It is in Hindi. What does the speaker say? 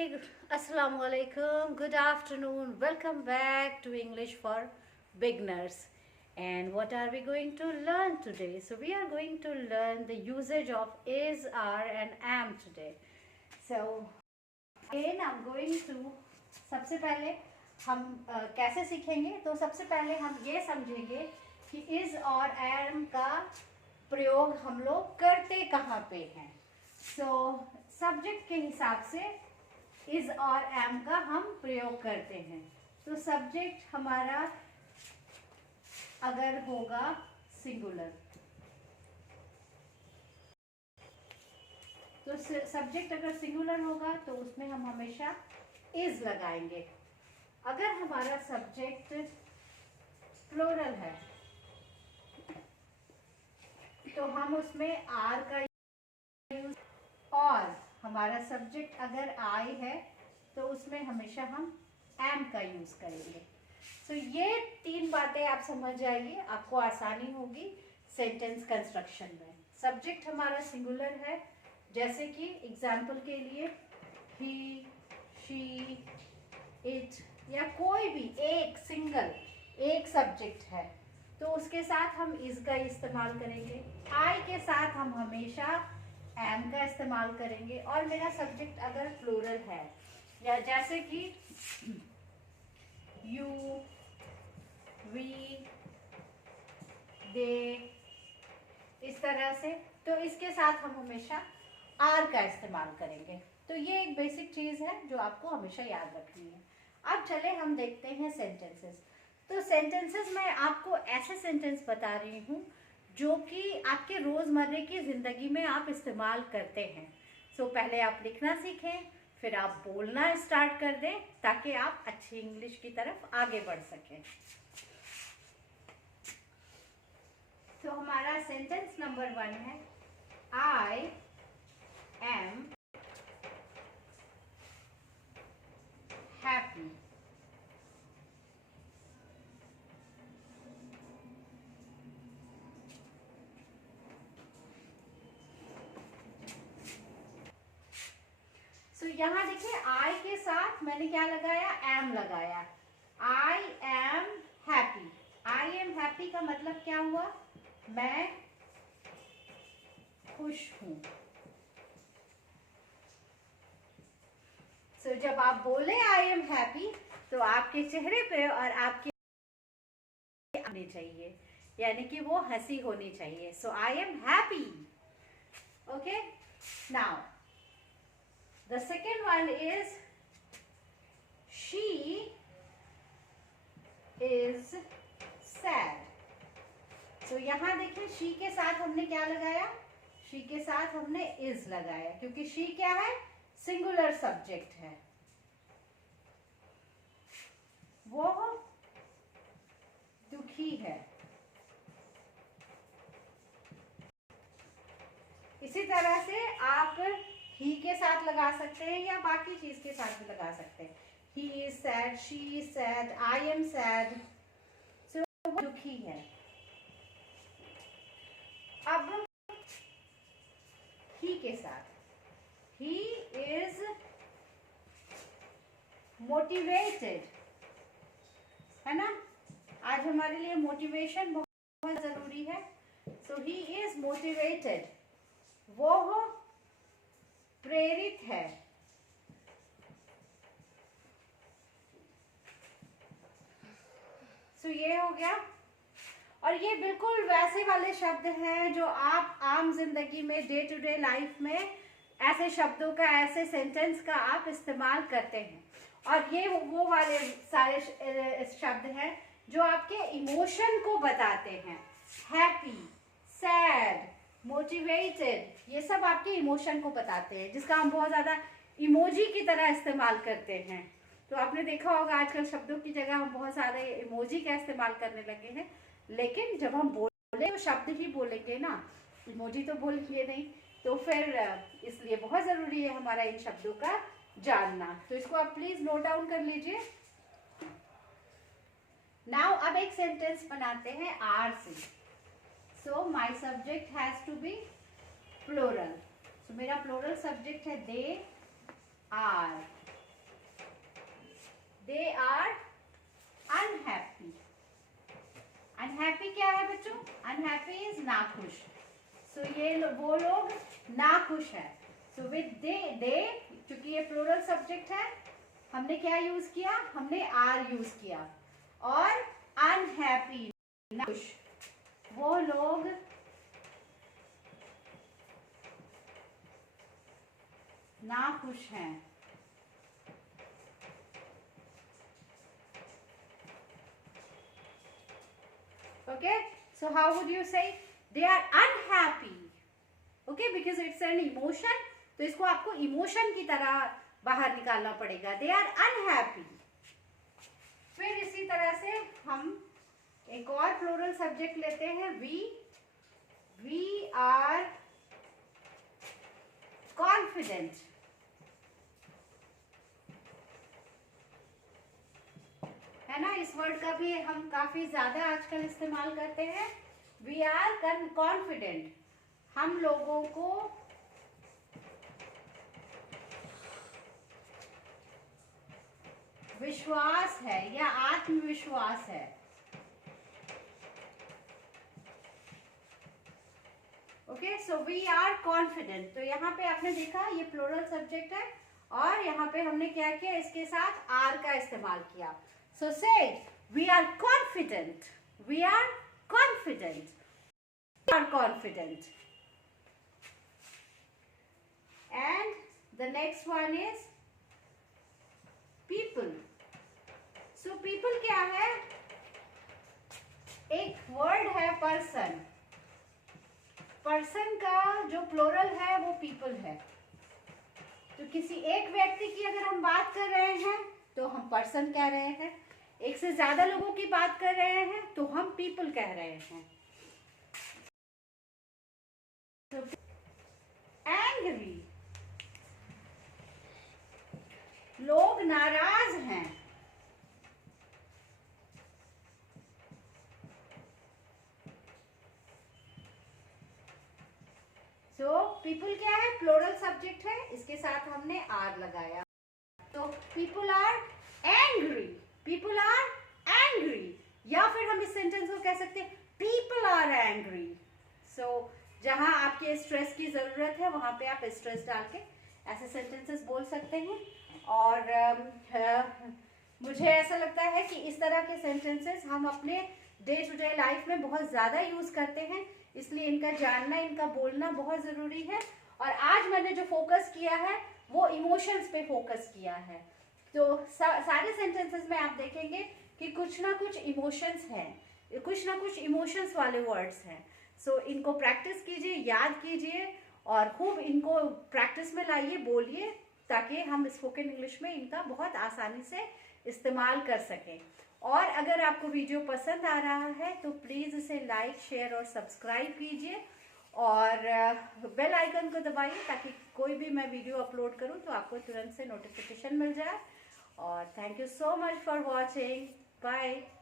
Hey, Assalamu alaikum. Good afternoon. Welcome back to English for Beginners. And what are we going to learn today? So we are going to learn the usage of is, are and am today. So again I'm going to सबसे पहले हम कैसे सीखेंगे, तो सबसे पहले हम ये समझेंगे कि is और am का प्रयोग हम लोग करते कहाँ पे हैं. So सब्जेक्ट के हिसाब से इज और एम का हम प्रयोग करते हैं. तो सब्जेक्ट हमारा अगर होगा सिंगुलर, तो सब्जेक्ट अगर सिंगुलर होगा तो उसमें हम हमेशा इज लगाएंगे. अगर हमारा सब्जेक्ट प्लूरल है तो हम उसमें आर का यूज, और हमारा सब्जेक्ट अगर आई है तो उसमें हमेशा हम एम का यूज करेंगे. सो ये तीन बातें आप समझ जाइए, आपको आसानी होगी सेंटेंस कंस्ट्रक्शन में. सब्जेक्ट हमारा सिंगुलर है, जैसे कि एग्जाम्पल के लिए ही, शी, इट, या कोई भी एक सिंगल एक सब्जेक्ट है तो उसके साथ हम इज का इस्तेमाल करेंगे. आई के साथ हम हमेशा एम का इस्तेमाल करेंगे. और मेरा सब्जेक्ट अगर प्लूरल है, या जैसे कि यू, वी, दे, इस तरह से, तो इसके साथ हम हमेशा आर का इस्तेमाल करेंगे. तो ये एक बेसिक चीज है जो आपको हमेशा याद रखनी है. अब चले हम देखते हैं सेंटेंसेस. तो सेंटेंसेस में आपको ऐसे सेंटेंस बता रही हूँ जो कि आपके रोज़मर्रे की ज़िंदगी में आप इस्तेमाल करते हैं. सो पहले आप लिखना सीखें, फिर आप बोलना स्टार्ट कर दें ताकि आप अच्छी इंग्लिश की तरफ आगे बढ़ सकें. तो हमारा सेंटेंस नंबर 1 है, आई एम हैप्पी. तो यहाँ देखिए आई के साथ मैंने क्या लगाया, एम लगाया. आई am happy. I am happy का मतलब क्या हुआ, मैं खुश हूं. सो जब आप बोले आई एम हैप्पी तो आपके चेहरे पे और आपके आने चाहिए, यानी कि वो हंसी होनी चाहिए. So I am happy. Okay, now the second one is she is sad. तो यहां देखिए she के साथ हमने क्या लगाया, she के साथ हमने is लगाया, क्योंकि she क्या है, सिंगुलर सब्जेक्ट है. वो दुखी है. इसी तरह से आप ही के साथ लगा सकते हैं या बाकी चीज के साथ भी लगा सकते हैं. He is sad, she is sad, I am sad. So वो दुखी है. अब ही के साथ, ही इज मोटिवेटेड, है ना. आज हमारे लिए मोटिवेशन बहुत जरूरी है. सो ही इज मोटिवेटेड. वो प्रेरित है. सो ये हो गया. और ये बिल्कुल वैसे वाले शब्द हैं जो आप आम जिंदगी में डे टू डे लाइफ में ऐसे शब्दों का, ऐसे सेंटेंस का आप इस्तेमाल करते हैं. और ये वो वाले सारे शब्द हैं जो आपके इमोशन को बताते हैं. हैप्पी, सैड, मोटिवेटेड, ये सब आपके इमोशन को बताते हैं, जिसका हम बहुत ज़्यादा इमोजी की तरह इस्तेमाल करते हैं. तो आपने देखा होगा आजकल शब्दों की जगह हम बहुत सारे इमोजी का इस्तेमाल करने लगे हैं. लेकिन जब हम बोले तो शब्द ही बोलेंगे ना, इमोजी तो बोलेंगे नहीं. तो फिर इसलिए बहुत ज़रूरी है हमारा इन शब्दों का जानना. तो इसको आप प्लीज़ नोट डाउन कर लीजिए. नाउ अब एक सेंटेंस बनाते हैं आर से. So my subject has to be plural. So मेरा plural subject है they are. वो लोग नाखुश हैं। सो विद दे, क्योंकि ये प्लूरल सब्जेक्ट है, हमने क्या यूज किया, हमने आर यूज किया। और अनहैप्पी, नाखुश, वो लोग नाखुश हैं। Okay, so how would you say they are unhappy? Okay, because it's an emotion, तो इसको आपको इमोशन की तरह बाहर निकालना पड़ेगा। They are unhappy। फिर इसी तरह से हम एक और प्लूरल सब्जेक्ट लेते हैं, we are confident। है ना, इस वर्ड का भी हम काफी ज्यादा आजकल इस्तेमाल करते हैं। वी आर कॉन्फिडेंट, हम लोगों को विश्वास है या आत्मविश्वास है। Okay, so we are confident. तो यहाँ पे आपने देखा ये प्लूरल सब्जेक्ट है और यहाँ पे हमने क्या किया, इसके साथ आर का इस्तेमाल किया। So say, we are confident. We are confident. We are confident. And the next one is people. So people क्या है, एक word है person. person का जो plural है वो people है। तो किसी एक व्यक्ति की अगर हम बात कर रहे हैं तो हम person कह रहे हैं, एक से ज्यादा लोगों की बात कर रहे हैं तो हम पीपल कह रहे हैं। एंग्री, लोग नाराज हैं। सो पीपल क्या है, प्लूरल सब्जेक्ट है, इसके साथ हमने आर लगाया। तो people are angry, people are angry, या फिर हम इस सेंटेंस को कह सकते हैं पीपल आर एंग्री। सो जहां आपके स्ट्रेस की जरूरत है वहां पे आप स्ट्रेस डाल के ऐसे सेंटेंसेस बोल सकते हैं। और मुझे ऐसा लगता है कि इस तरह के सेंटेंसेस हम अपने डे टू डे लाइफ में बहुत ज़्यादा यूज़ करते हैं, इसलिए इनका जानना, इनका बोलना बहुत ज़रूरी है। और आज मैंने जो फोकस किया है वो इमोशंस पे फोकस किया है। तो सारे सेंटेंसेस में आप देखेंगे कि कुछ ना कुछ इमोशंस हैं, कुछ ना कुछ इमोशंस वाले वर्ड्स हैं। सो इनको प्रैक्टिस कीजिए, याद कीजिए और खूब इनको प्रैक्टिस में लाइए, बोलिए, ताकि हम स्पोकन इंग्लिश में इनका बहुत आसानी से इस्तेमाल कर सकें। और अगर आपको वीडियो पसंद आ रहा है तो प्लीज़ इसे लाइक, शेयर और सब्सक्राइब कीजिए और बेल आइकन को दबाइए ताकि कोई भी मैं वीडियो अपलोड करूं तो आपको तुरंत से नोटिफिकेशन मिल जाए। और thank you so much for watching. Bye.